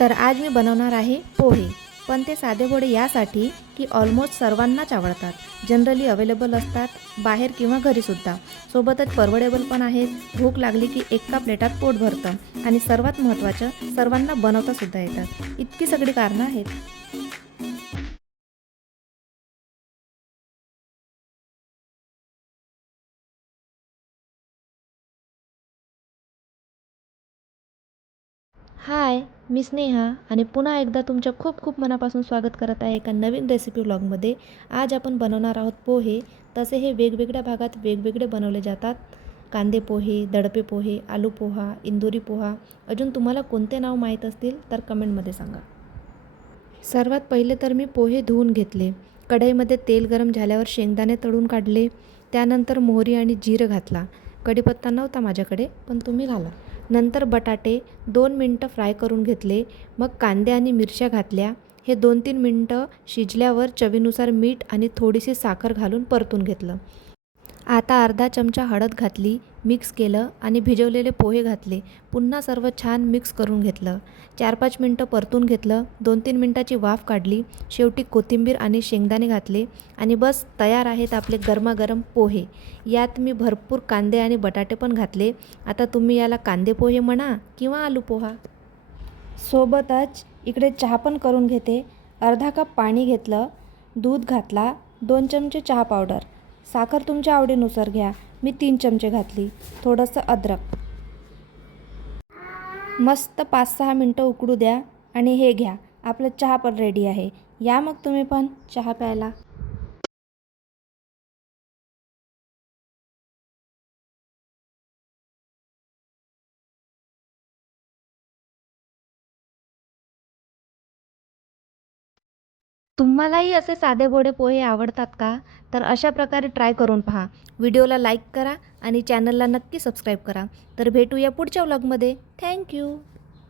तर आज मी बनवणार आहे पोहे, पण ते साधेभोळे यासाठी की ऑलमोस्ट सर्वांनाच आवडतात. जनरली अवेलेबल असतात बाहेर किंवा घरीसुद्धा. सोबतच परवडेबल पण आहेत. भूक लागली की एका प्लेटात पोट भरतं आणि सर्वात महत्त्वाचं सर्वांना बनवतासुद्धा येतात. इतकी सगळी कारणं आहेत. हाय, मी स्नेहा आणि पुन्हा एकदा तुमच्या खूप खूप मनापासून स्वागत करत आहे एका नवीन रेसिपी व्लॉगमध्ये. आज आपण बनवणार आहोत पोहे. तसे हे वेगवेगळ्या भागात वेगवेगळे बनवले जातात. कांदे पोहे, दडपे पोहे, आलू पोहा, इंदुरी पोहा. अजून तुम्हाला कोणते नाव माहीत असतील तर कमेंटमध्ये सांगा. सर्वात पहिले तर मी पोहे धुवून घेतले. कढईमध्ये तेल गरम झाल्यावर शेंगदाणे तळून काढले. त्यानंतर मोहरी आणि जिरं घातला. कढीपत्ता नव्हता माझ्याकडे, पण तुम्ही घाला. नंतर बटाटे 2 मिनटं फ्राय करून घेतले. मग कांदे आणि मिरच्या घातल्या. हे 2-3 मिनटं शिजल्यावर चवीनुसार मीठ आणि थोडीशी साखर घालून परतून घेतलं. आता अर्धा चमचा हळद घातली, मिक्स केलं आणि भिजवलेले पोहे घातले. पुन्हा सर्व छान मिक्स करून घेतलं. 4-5 मिनटं परतून घेतलं. 2-3 मिनटाची वाफ काढली. शेवटी कोथिंबीर आणि शेंगदाणे घातले आणि बस तयार आहेत आपले गरमागरम पोहे. यात मी भरपूर कांदे आणि बटाटे पण घातले. आता तुम्ही याला कांदे पोहे म्हणा किंवा आलू पोहा. सोबतच इकडे चहा पण करून घेते. अर्धा कप पाणी घेतलं, दूध घातला, 2 चमचे चहा पावडर, साखर तुमच्या आवडीनुसार घ्या. मी 3 चमचे घातली. थोडंसं अद्रक. मस्त 5-6 मिनटं उकळू द्या आणि हे घ्या, आपलं चहा पण रेडी आहे. या मग तुम्ही पण चहा प्यायला. तुम्हालाही असे साधेभोळे पोहे आवडतात का? तर अशा प्रकारे ट्राय करून पहा. व्हिडिओला लाईक करा आणि चॅनलला नक्की सबस्क्राईब करा. तर भेटूया पुढच्या व्लॉगमध्ये. Thank you.